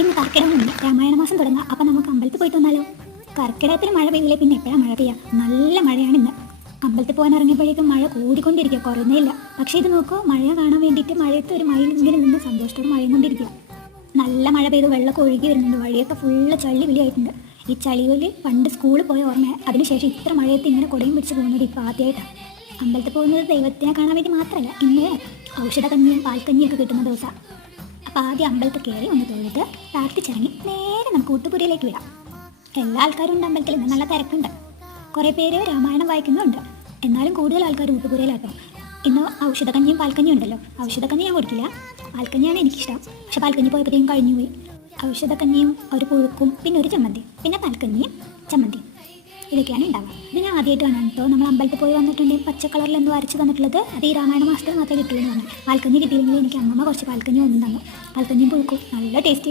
ഇന്ന് കർക്കിടകമുണ്ട്, രാമായണ മാസം തുടങ്ങാം. അപ്പം നമുക്ക് അമ്പലത്തിൽ പോയിട്ട് വന്നാലോ? കർക്കിടകത്തിൽ മഴ പെയ്യില്ലേ, പിന്നെ എപ്പോഴാണ് മഴ പെയ്യുക? നല്ല മഴയാണ് ഇന്ന്. അമ്പലത്തിൽ പോകാൻ ഇറങ്ങിയപ്പോഴേക്കും മഴ കൂടിക്കൊണ്ടിരിക്കുക, കുറയുന്നില്ല. പക്ഷേ ഇത് നോക്കൂ, മഴ കാണാൻ വേണ്ടിയിട്ട് മഴയത്ത് ഒരു മയിൽ ഇങ്ങനെ നിന്ന് സന്തോഷത്തോടെ മഴയും കൊണ്ടിരിക്കുക. നല്ല മഴ പെയ്ത് വെള്ളമൊക്കെ ഒഴുകി വരുന്നുണ്ട്, വഴിയൊക്കെ ഫുള്ള് ചളി വിളിയായിട്ടുണ്ട്. ഈ ചളിയിൽ പണ്ട് സ്കൂളിൽ പോയ ഓർമ്മ, അതിനുശേഷം ഇത്ര മഴയത്ത് ഇങ്ങനെ കുടയും പിടിച്ച് പോകുന്നത് ഇപ്പോൾ ആദ്യമായിട്ടാണ്. അമ്പലത്തിൽ പോകുന്നത് ദൈവത്തിനെ കാണാൻ വേണ്ടി മാത്രമല്ല, ഇന്ന് ഔഷധക്കഞ്ഞിയും പാൽക്കഞ്ഞിയും ഒക്കെ കിട്ടുന്ന ദിവസമാണ്. അപ്പോൾ ആദ്യം അമ്പലത്തിൽ കയറി ഒന്ന് തൊഴുത് പ്രാർത്ഥിച്ചിറങ്ങി നേരെ നമുക്ക് ഊട്ടുപുരയിലേക്ക് വിടാം. എല്ലാ ആൾക്കാരും ഉണ്ട് അമ്പലത്തിൽ, ഇന്ന് നല്ല തിരക്കുണ്ട്. കുറേ പേര് രാമായണം വായിക്കുന്നുണ്ട്, എന്നാലും കൂടുതൽ ആൾക്കാർ ഊട്ടുപുരയിലാട്ടോ. ഇന്ന് ഔഷധക്കഞ്ഞിയും പാൽക്കഞ്ഞിയും ഉണ്ടല്ലോ. ഔഷധക്കഞ്ഞി ഞാൻ കുടിക്കില്ല, പാൽക്കഞ്ഞിയാണ് എനിക്കിഷ്ടം. പക്ഷെ പാൽക്കഞ്ഞി പോയപ്പോഴത്തേക്കും കഴിഞ്ഞു പോയി. ഔഷധക്കഞ്ഞിയും ഒരു പുഴുക്കും പിന്നെ ഒരു ചമ്മന്തി, പിന്നെ പാൽക്കഞ്ഞിയും ചമ്മന്തിയും, ഇതൊക്കെയാണ് ഉണ്ടാവുക. ഇത് ഞാൻ ആദ്യമായിട്ടാണ് കേട്ടോ. നമ്മൾ അമ്പലത്തിൽ പോയി വന്നിട്ടുണ്ടെങ്കിൽ പച്ച കളറിൽ എന്തോ അരച്ച് തന്നിട്ടുള്ളത് അത് ഈ രാമായണ മാസത്തിൽ മാത്രമേ കിട്ടുള്ളൂ എന്ന് പറഞ്ഞു. പാൽക്കഞ്ഞി കിട്ടിയില്ലെങ്കിൽ എനിക്ക് അമ്മമ്മ കുറച്ച് പാൽക്കഞ്ഞി ഒന്നും തന്നു. പാൽക്കഞ്ഞിയും പുഴുക്കും നല്ല ടേസ്റ്റ്.